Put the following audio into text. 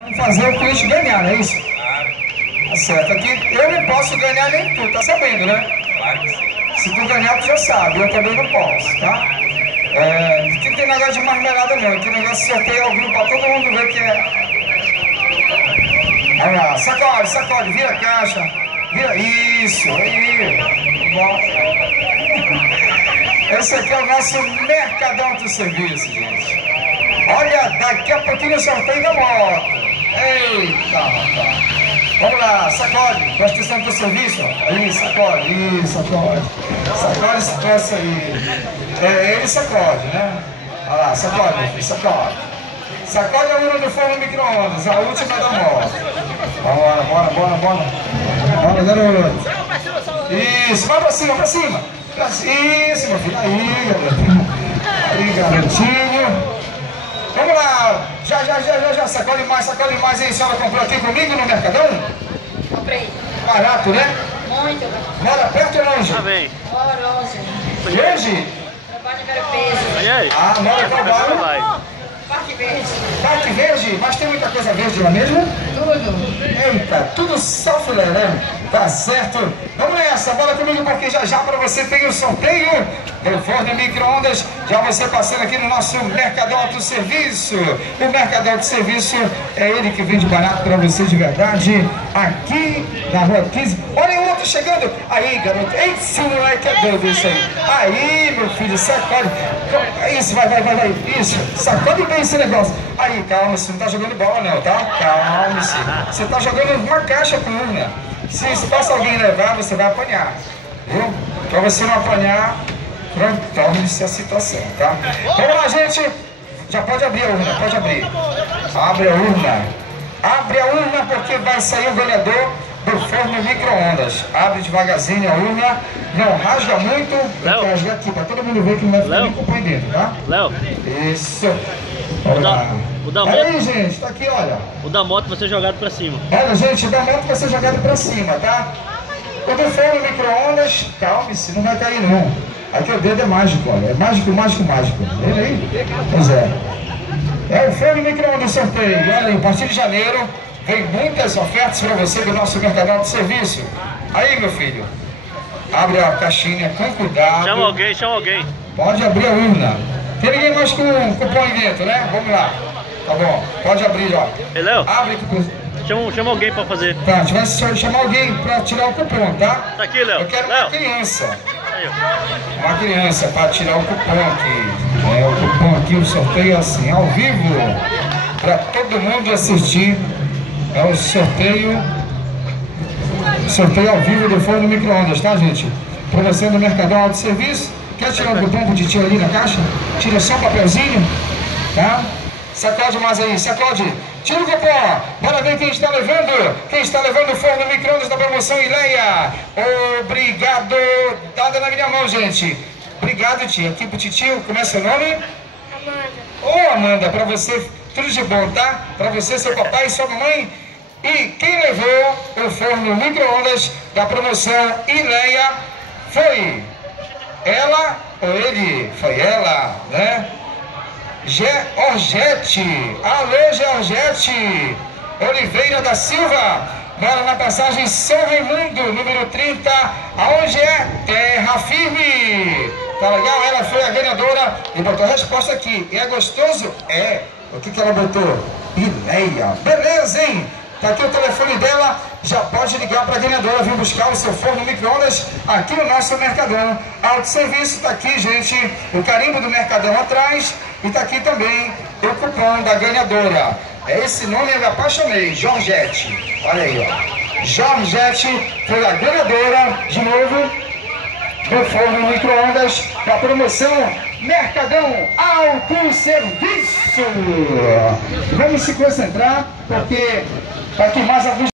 Fazer o cliente ganhar, não é isso? Tá certo. Aqui eu não posso ganhar nem tu, tá sabendo, né? Claro que sim. Se tu ganhar, tu já sabe, eu também não posso, tá? Aqui não tem negócio de marmelada não, aqui negócio de sorteio ao vivo pra todo mundo ver que é. Olha lá, sacode, sacode, vira a caixa, vira, isso, aí, bom. Esse aqui é o nosso Mercadão do Serviço, gente. Olha, daqui a pouquinho o sorteio da moto. Eita, rapaz. Vamos lá, sacode, presta atenção no teu serviço. Aí, sacode, isso, sacode. Sacode esse troço aí. Ele sacode, né? Olha lá, sacode, meu filho, sacode. Sacode a urna do forno micro-ondas, a última da moto. Bora, bora, bora, bora. Bora, garoto. Isso, vai pra cima, pra cima. Isso, meu filho, aí, garotinho. Aí, garotinho. Vamos lá, já, sacode mais, hein? A senhora comprou aqui comigo no Mercadão? Comprei. Barato, né? Muito. Mora perto ou longe? Tá bem. Mora longe. Longe? Trabalho em Vera Peso. E aí? Ah, mora em qual bairro? Parque Verde. Parque Verde? Mas tem muita coisa verde lá mesmo? Tudo. Eita, tudo só filé, né? Tá certo. Vamos nessa, bola comigo porque já para você tem o sorteio do forno micro-ondas. Já você passando aqui no nosso Mercadão do Serviço. O Mercadão do Serviço é ele que vende barato para você de verdade. Aqui na Rua 15. Olha o outro chegando. Aí, garoto. Esse moleque é doido isso aí. Aí, meu filho, sacode. Isso, vai. Isso, sacode bem esse negócio. Aí, calma, você não tá jogando bola não, tá? Calma-se. Você tá jogando uma caixa com urna. Se passa alguém levar, você vai apanhar, viu? Pra você não apanhar, torne-se a situação, tá? Vamos lá, gente. Já pode abrir a urna, pode abrir. Abre a urna. Abre a urna porque vai sair o ganhador do forno micro-ondas. Abre devagarzinho a urna. Não rasga muito. Eu quero rasgar aqui, pra todo mundo ver que não vai ficar nem com o pão dentro, tá? Léo. Isso. Vamos lá. O da moto. Aí, gente, tá aqui, olha. O da moto vai ser jogado pra cima. Olha, gente, o da moto vai ser jogado pra cima, tá? O do forno micro-ondas, calme-se, não vai cair não. Aqui o dedo é mágico, olha. É mágico. Vê aí? Pois é. É o forno micro-ondas sorteio. Olha aí, a partir de janeiro vem muitas ofertas pra você do nosso Mercadão de Serviço. Aí, meu filho, abre a caixinha com cuidado. Chama alguém. Pode abrir a urna. Tem ninguém mais com cupom aí dentro, né? Vamos lá. Tá bom, pode abrir, ó. Ei, Léo. Abre cupom. Chama alguém pra fazer. Tá, a gente vai chamar alguém pra tirar o cupom, tá? Tá aqui, Léo. Eu quero Léo. uma criança. Aí, ó. Uma criança pra tirar o cupom aqui. O cupom aqui, o sorteio é assim, ao vivo. Pra todo mundo assistir. É o sorteio ao vivo do forno micro-ondas, tá, gente? Promoção do Mercadão de Serviço. Quer tirar o cupom pro titio ali na caixa? Tira só um papelzinho, tá? Sacode mais aí, sacode. Tira o cupom. Bora ver quem está levando. Quem está levando o forno micro-ondas da promoção Ileia. Obrigado. Dada na minha mão, gente. Obrigado, tia. Aqui pro titio. Como é seu nome? Amanda. Amanda, pra você tudo de bom, tá? Pra você, seu papai e sua mamãe. E quem levou o forno micro-ondas da promoção Ileia foi ela ou ele? Foi ela, né? Georgette. Alô, Georgette Oliveira da Silva. Mora na passagem São Raimundo, número 30, aonde é Terra Firme. Tá legal? Ela foi a ganhadora e botou a resposta aqui. É gostoso? É. O que ela botou? Ileia. Beleza, hein? Tá aqui o telefone dela, já pode ligar para a ganhadora, vir buscar o seu forno micro-ondas aqui no nosso Mercadão. Autosserviço, tá aqui, gente, o carimbo do Mercadão atrás e tá aqui também o cupom da ganhadora. Esse nome eu me apaixonei, Georgette. Olha aí, ó. Georgette foi a ganhadora, de novo, do forno micro-ondas da promoção Mercadão Autosserviço. Vamos se concentrar, porque aqui mais alguns